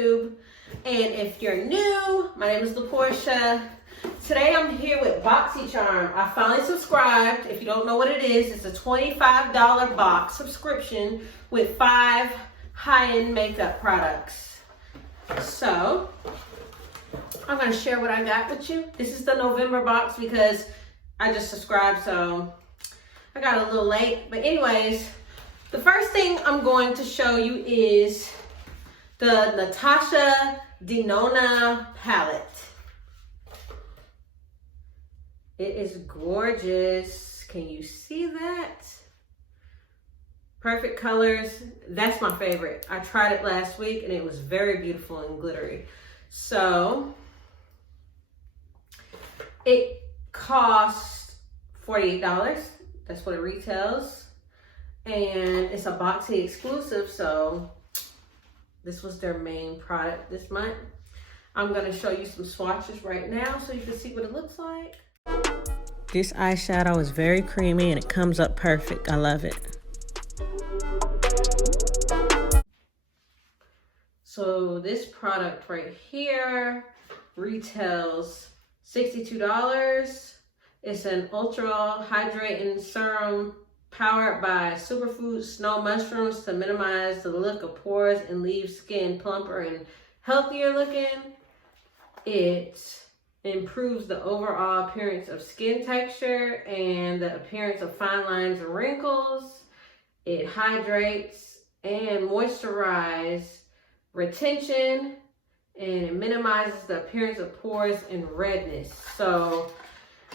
YouTube. And if you're new, my name is LaPortia. Today I'm here with BoxyCharm. I finally subscribed. If you don't know what it is, it's a $25 box subscription with 5 high-end makeup products. So I'm going to share what I got with you. This is the November box because I just subscribed, so I got a little late. But anyways, the first thing I'm going to show you is the Natasha Dinona palette. It is gorgeous. Can you see that? Perfect colors. That's my favorite. I tried it last week and it was very beautiful and glittery. So it costs $48. That's what it retails. And it's a Boxy exclusive, so this was their main product this month. I'm gonna show you some swatches right now so you can see what it looks like. This eyeshadow is very creamy and it comes up perfect. I love it. So this product right here retails $62. It's an ultra hydrating serum powered by superfood snow mushrooms to minimize the look of pores and leave skin plumper and healthier looking. It improves the overall appearance of skin texture and the appearance of fine lines and wrinkles. It hydrates and moisturizes retention, and it minimizes the appearance of pores and redness. So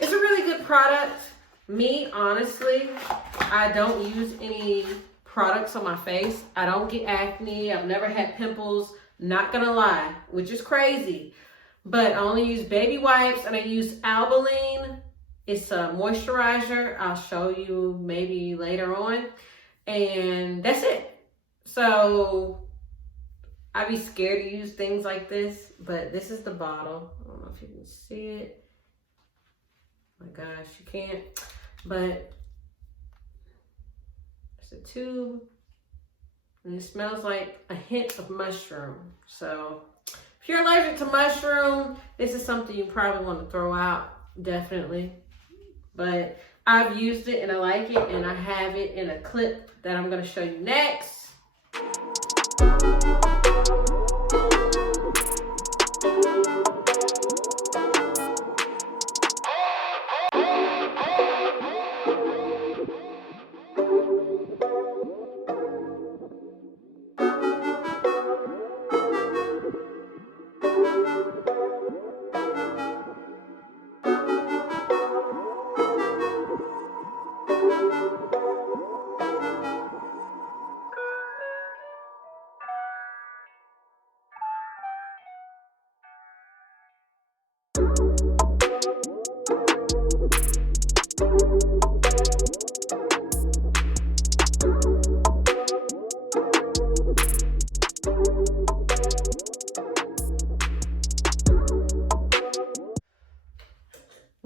it's a really good product. Me, honestly, I don't use any products on my face. I don't get acne. I've never had pimples, not gonna lie, which is crazy. But I only use baby wipes and I use Albaline. It's a moisturizer. I'll show you maybe later on. And that's it. So I'd be scared to use things like this, but this is the bottle. I don't know if you can see it. Oh my gosh, you can't. But it's a tube and it smells like a hint of mushroom. So if you're allergic to mushroom, this is something you probably want to throw out, definitely. But I've used it and I like it, and I have it in a clip that I'm going to show you next.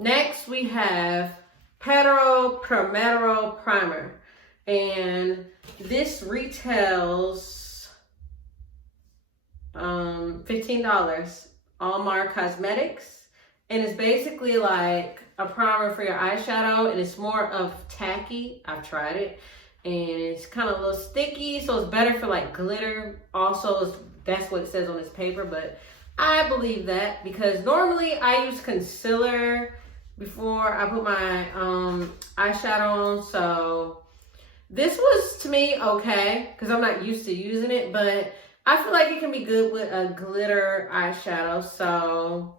Next, we have Petro Prometero primer, and this retails $15. Int Cosmetics, and it's basically like a primer for your eyeshadow, and it's more of tacky. I've tried it, and it's kind of a little sticky, so it's better for like glitter. Also, that's what it says on this paper, but I believe that because normally I use concealer before I put my eyeshadow on. So this was, to me, okay, because I'm not used to using it, but I feel like it can be good with a glitter eyeshadow. So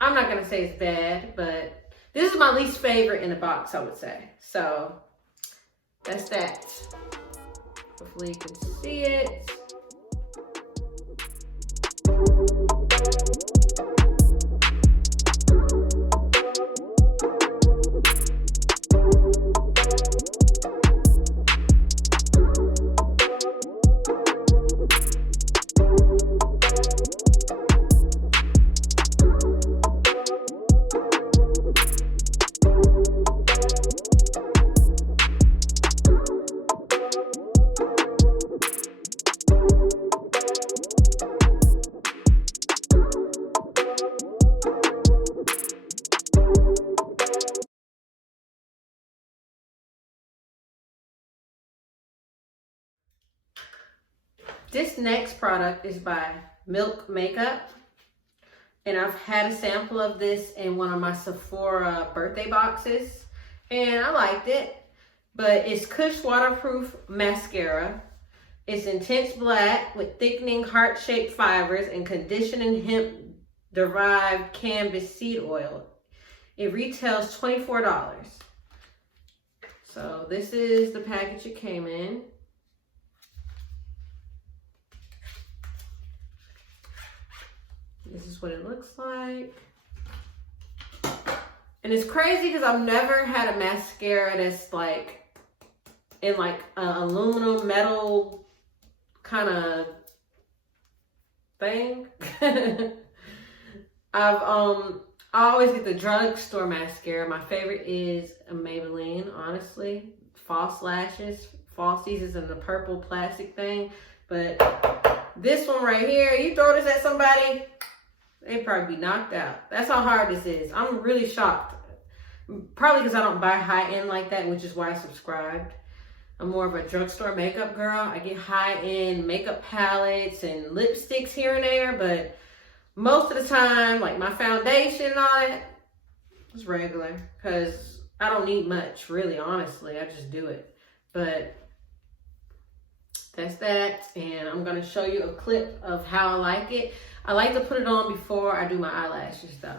I'm not gonna say it's bad, but this is my least favorite in the box, I would say. So that's that. Hopefully you can see it. this next product is by Milk Makeup. And I've had a sample of this in one of my Sephora birthday boxes. And I liked it. But it's Kush Waterproof Mascara. It's intense black with thickening heart-shaped fibers and conditioning hemp-derived cannabis seed oil. It retails $24. So this is the package it came in. This is what it looks like. And it's crazy because I've never had a mascara that's like in like an aluminum metal kind of thing. I always get the drugstore mascara. My favorite is a Maybelline, honestly. False lashes. Falsies is in the purple plastic thing. But this one right here, you throw this at somebody, they'd probably be knocked out. That's how hard this is. I'm really shocked. Probably because I don't buy high-end like that, which is why I subscribed. I'm more of a drugstore makeup girl. I get high-end makeup palettes and lipsticks here and there, but most of the time, like my foundation and all that, it's regular. Because I don't need much, really, honestly. I just do it. But that's that. And I'm going to show you a clip of how I like it. I like to put it on before I do my eyelashes, though.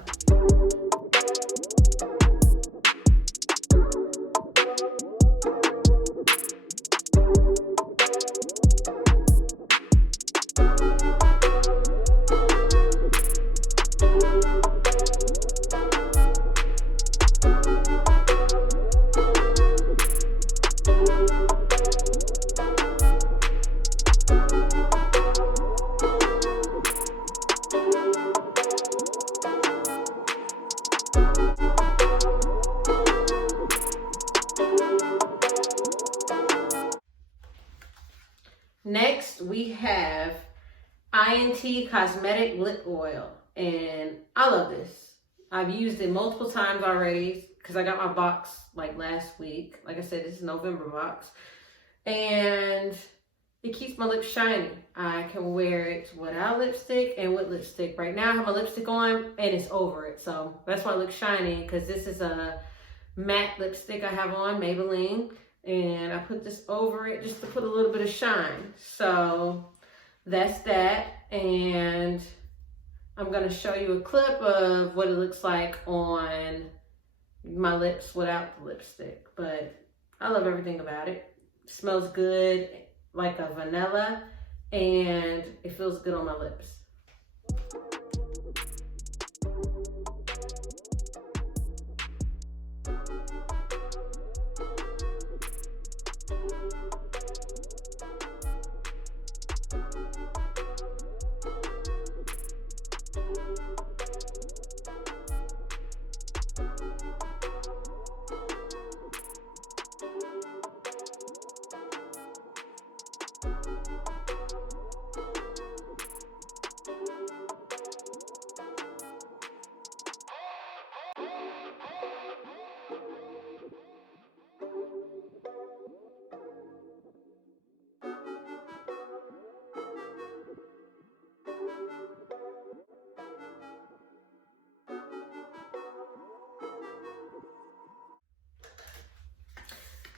Next, we have Int Cosmetic Lip Oil, and I love this. I've used it multiple times already because I got my box like last week. Like I said, this is November box, and it keeps my lips shiny. I can wear it without lipstick and with lipstick. Right now, I have my lipstick on, and it's over it, so that's why it looks shiny, because this is a matte lipstick I have on, Maybelline. And I put this over it just to put a little bit of shine. So that's that. And I'm going to show you a clip of what it looks like on my lips without the lipstick. But I love everything about it. It smells good, like a vanilla. And it feels good on my lips.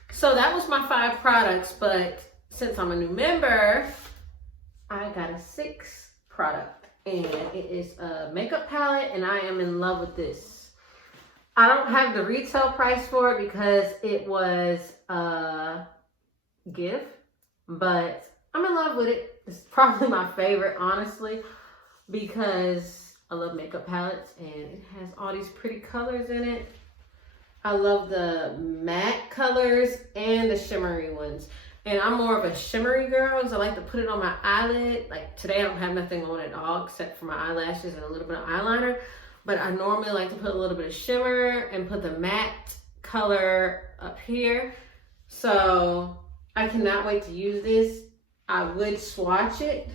So that was my 5 products, but since I'm a new member, I got a 6th product, and it is a makeup palette, and I am in love with this. I don't have the retail price for it because it was a gift, but I'm in love with it. It's probably my favorite, honestly, because I love makeup palettes, and it has all these pretty colors in it. I love the matte colors and the shimmery ones. And I'm more of a shimmery girl, so I like to put it on my eyelid. Like today I don't have nothing on at all except for my eyelashes and a little bit of eyeliner. But I normally like to put a little bit of shimmer and put the matte color up here. So I cannot wait to use this. I would swatch it,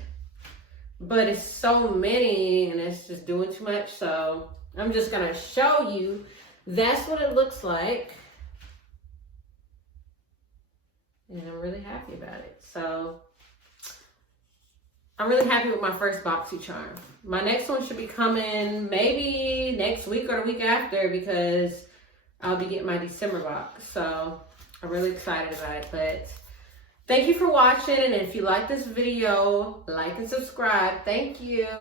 but it's so many and it's just doing too much. So I'm just gonna show you. That's what it looks like. And I'm really happy about it. So I'm really happy with my first BoxyCharm. My next one should be coming maybe next week or the week after because I'll be getting my December box. So I'm really excited about it. But thank you for watching. And if you like this video, like and subscribe. Thank you.